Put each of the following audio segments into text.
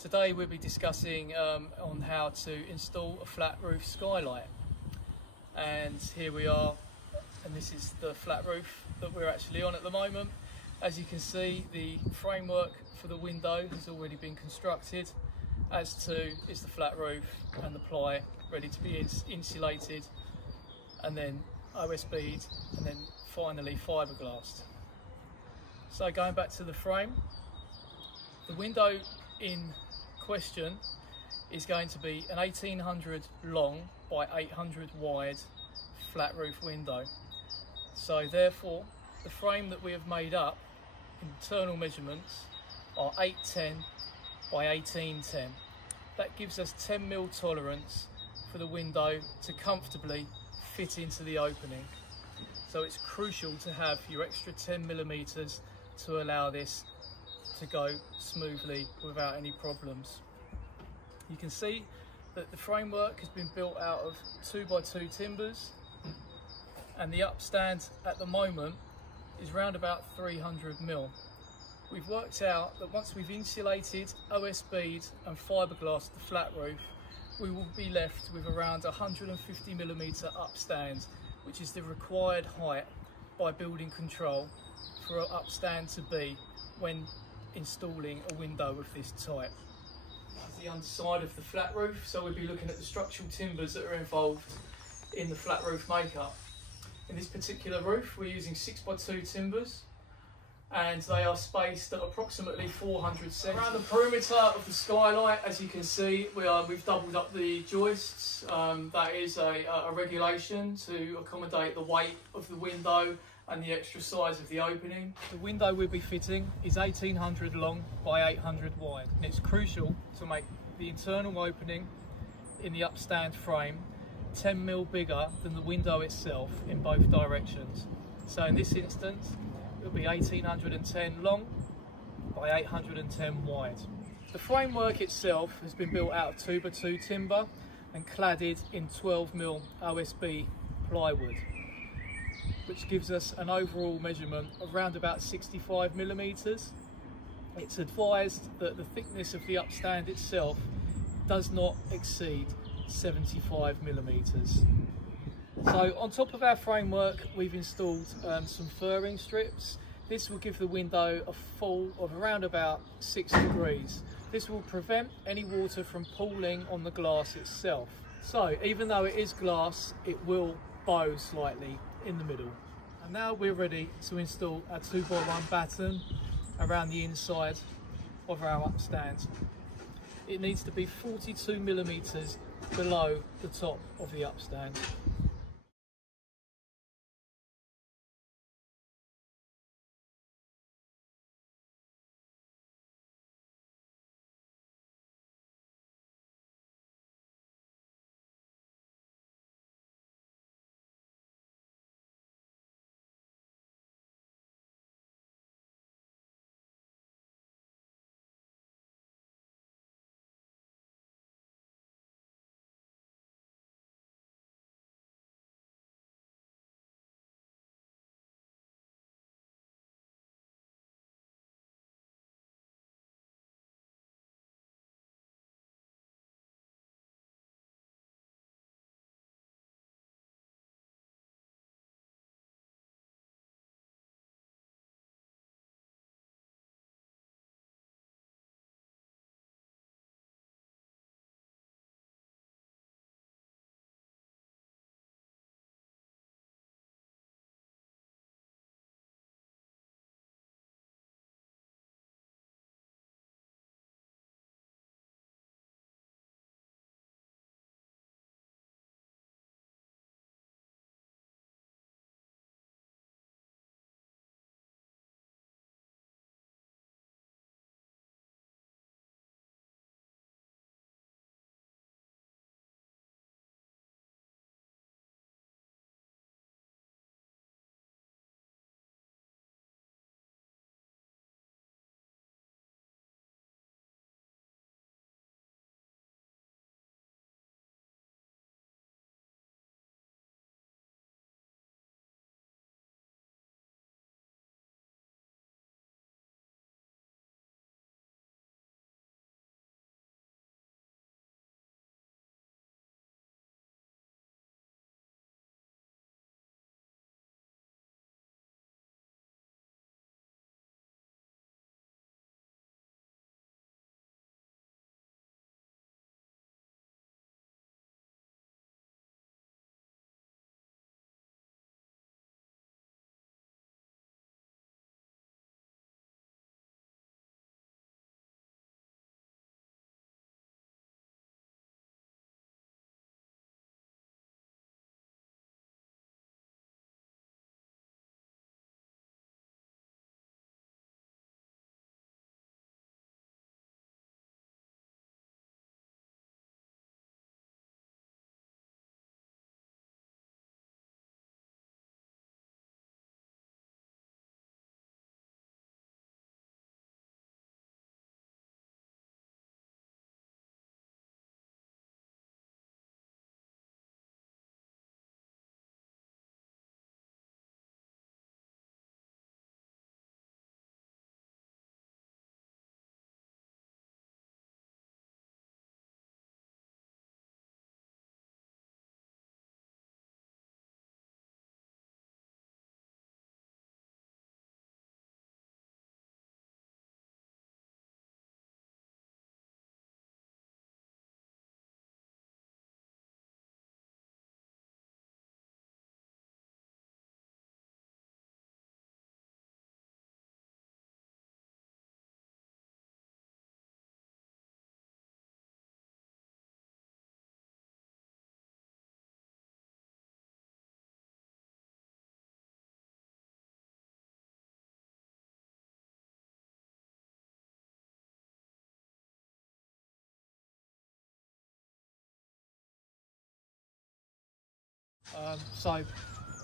Today we'll be discussing on how to install a flat roof skylight, and here we are, and this is the flat roof that we're actually on at the moment. As you can see, the framework for the window has already been constructed, as too is the flat roof and the ply ready to be insulated, and then OSB'd, and then finally fiberglassed. So going back to the frame, the window in question is going to be an 1800 long by 800 wide flat roof window. So therefore the frame that we have made up, internal measurements, are 810 by 1810. That gives us 10mm tolerance for the window to comfortably fit into the opening. So it's crucial to have your extra 10mm to allow this to go smoothly without any problems. You can see that the framework has been built out of 2x2 timbers, and the upstand at the moment is round about 300mm. We've worked out that once we've insulated, OSB'd and fiberglassed the flat roof, we will be left with around 150mm upstand, which is the required height by building control for an upstand to be when installing a window of this type. This is the underside of the flat roof, so we'll be looking at the structural timbers that are involved in the flat roof makeup. In this particular roof we're using 6x2 timbers, and they are spaced at approximately 400 cm. Around the perimeter of the skylight, as you can see, we've doubled up the joists. That is a regulation to accommodate the weight of the window and the extra size of the opening. The window we'll be fitting is 1800 long by 800 wide, and it's crucial to make the internal opening in the upstand frame 10mm bigger than the window itself in both directions. So in this instance it'll be 1810 long by 810 wide. The framework itself has been built out of 2x2 timber and cladded in 12mm OSB plywood, which gives us an overall measurement of around about 65mm. It's advised that the thickness of the upstand itself does not exceed 75mm. So on top of our framework we've installed some furring strips. This will give the window a fall of around about 6 degrees. This will prevent any water from pooling on the glass itself. So even though it is glass, it will bow slightly in the middle. And now we're ready to install our 2x1 batten around the inside of our upstand. It needs to be 42mm below the top of the upstand.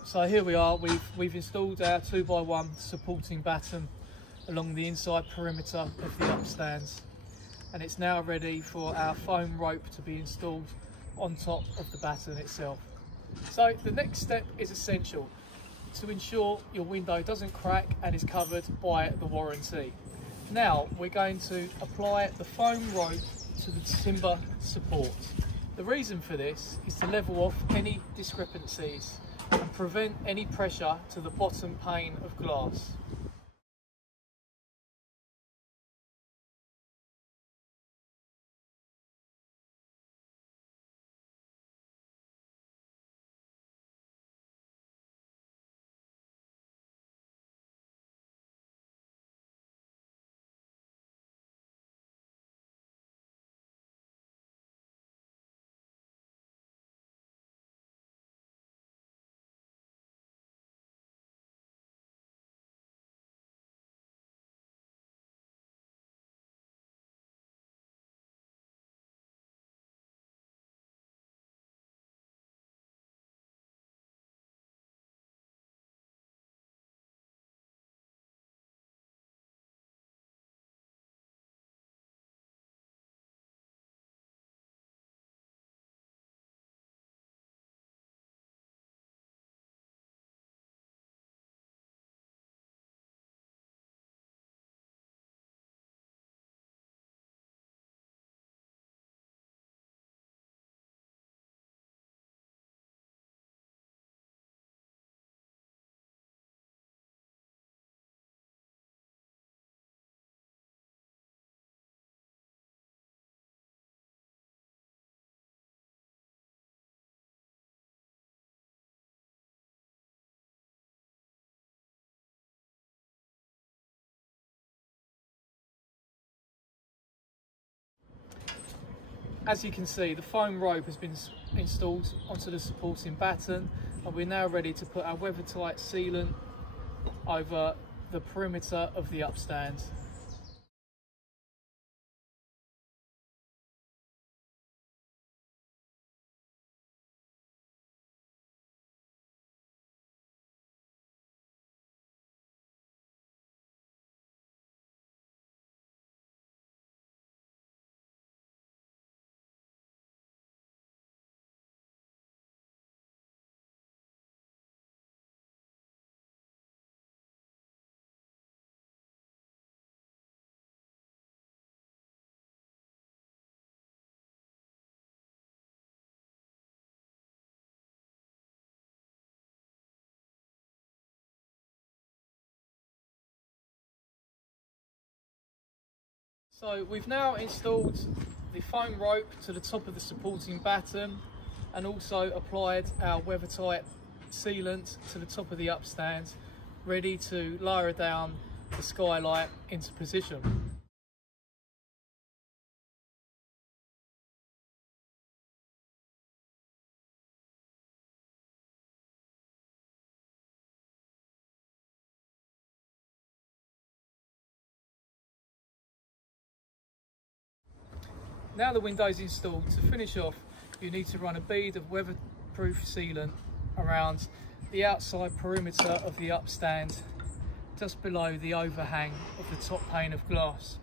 So here we are. We've installed our 2x1 supporting batten along the inside perimeter of the upstands, and it's now ready for our foam rope to be installed on top of the batten itself. So the next step is essential to ensure your window doesn't crack and is covered by the warranty. Now we're going to apply the foam rope to the timber support. The reason for this is to level off any discrepancies and prevent any pressure to the bottom pane of glass. As you can see, the foam rope has been installed onto the supporting batten, and we're now ready to put our weather-tight sealant over the perimeter of the upstand. So we've now installed the foam rope to the top of the supporting batten and also applied our weather-tight sealant to the top of the upstand, ready to lower down the skylight into position. Now the window's installed, to finish off you need to run a bead of weatherproof sealant around the outside perimeter of the upstand, just below the overhang of the top pane of glass.